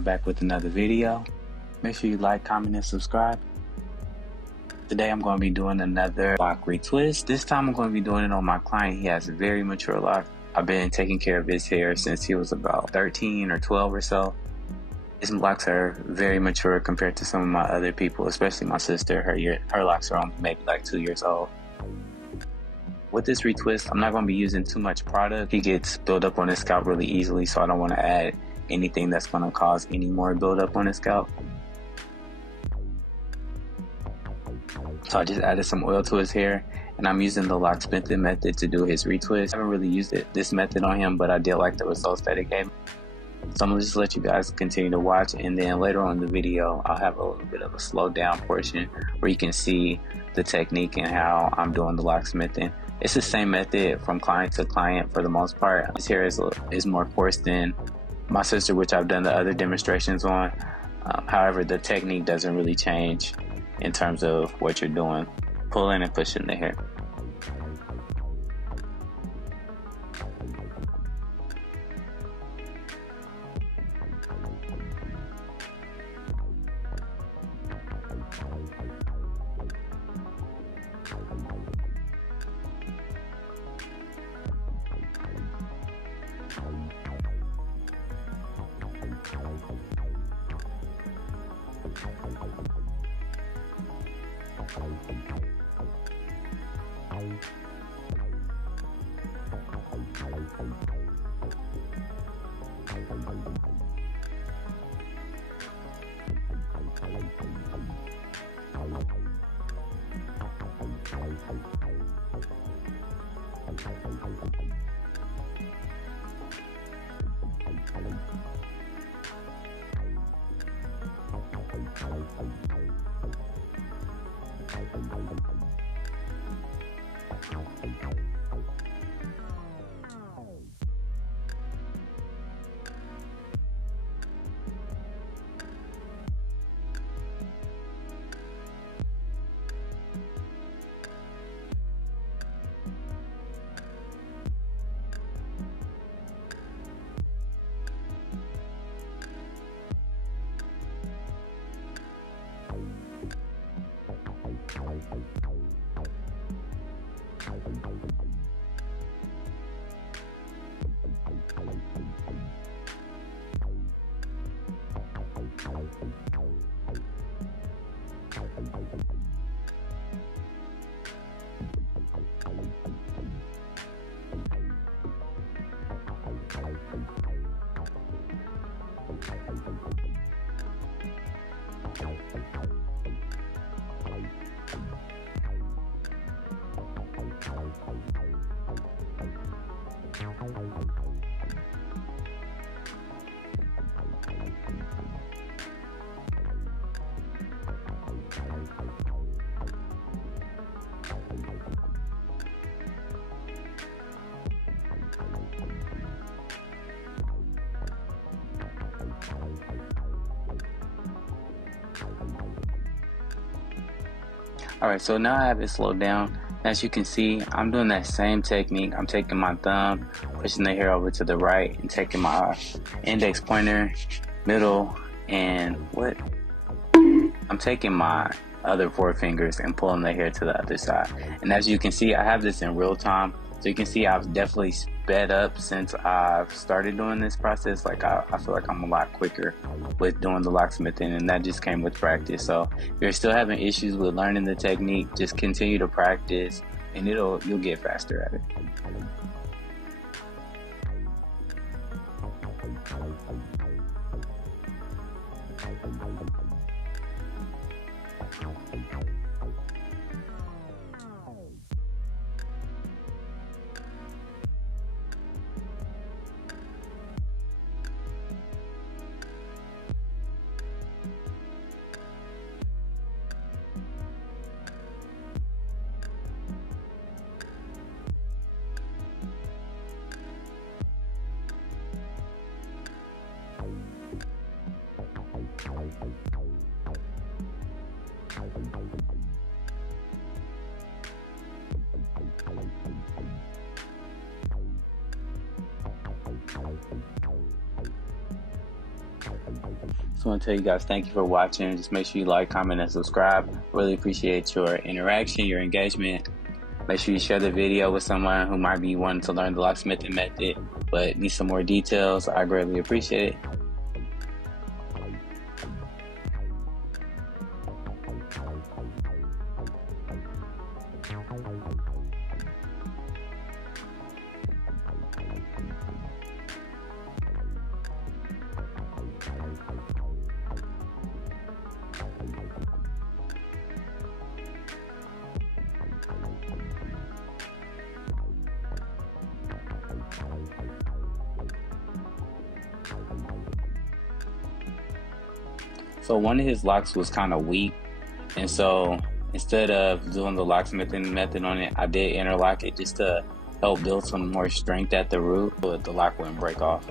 I'm back with another video. Make sure you like, comment, and subscribe. Today I'm going to be doing another loc retwist. This time I'm going to be doing it on my client. He has a very mature loc. I've been taking care of his hair since he was about 13 or 12 or so. His locks are very mature compared to some of my other people, especially my sister. Her locks are only maybe like 2 years old. With this retwist, I'm not going to be using too much product. He gets built up on his scalp really easily, so I don't want to add anything that's going to cause any more buildup on his scalp. So I just added some oil to his hair, and I'm using the locsmithing method to do his retwist. I haven't really used this method on him, but I did like the results that it gave me. So I'm going to just let you guys continue to watch, and then later on in the video I'll have a little bit of a slowed down portion where you can see the technique and how I'm doing the locsmithing. It's the same method from client to client for the most part. His hair is more coarse than my sister, which I've done the other demonstrations on. However, the technique doesn't really change in terms of what you're doing, pulling and pushing the hair. Alright, so now I have it slowed down. As you can see, I'm doing that same technique. I'm taking my thumb, pushing the hair over to the right, and taking my index pointer, middle, and I'm taking my other four fingers and pulling the hair to the other side. And as you can see, I have this in real time. So you can see I've definitely sped up since I've started doing this process. Like I feel like I'm a lot quicker with doing the locksmithing, and that just came with practice. So if you're still having issues with learning the technique, just continue to practice and you'll get faster at it. Just want to tell you guys thank you for watching. Just make sure you like, comment, and subscribe. Really appreciate your interaction, your engagement. Make sure you share the video with someone who might be wanting to learn the locksmithing method but need some more details. I greatly appreciate it. So one of his locks was kind of weak, and so instead of doing the locksmithing method on it, I did interlock it just to help build some more strength at the root, but the lock wouldn't break off.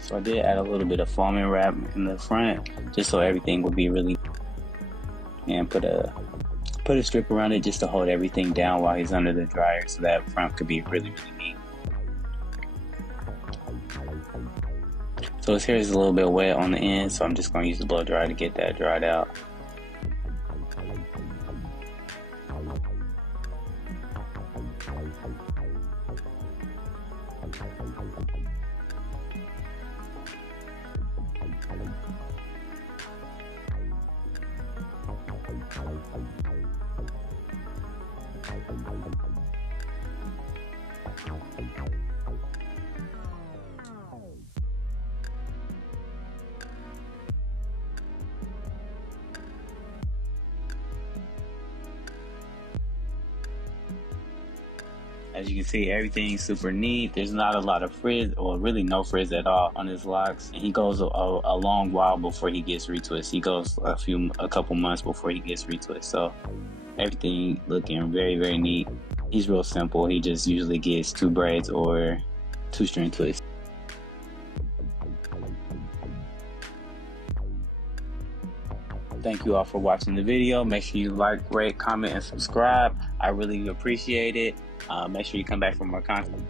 So I did add a little bit of foaming wrap in the front, just so everything would be really, and put a strip around it just to hold everything down while he's under the dryer, so that front could be really neat. So his hair is a little bit wet on the end, so I'm just going to use the blow dryer to get that dried out. As you can see, everything's super neat. There's not a lot of frizz, or really no frizz at all on his locks. And he goes a long while before he gets retwist. He goes a couple months before he gets retwist. So everything looking very neat. He's real simple. He just usually gets 2 braids or 2 string twists. Thank you all for watching the video. Make sure you like, rate, comment, and subscribe. I really appreciate it. Make sure you come back for more content.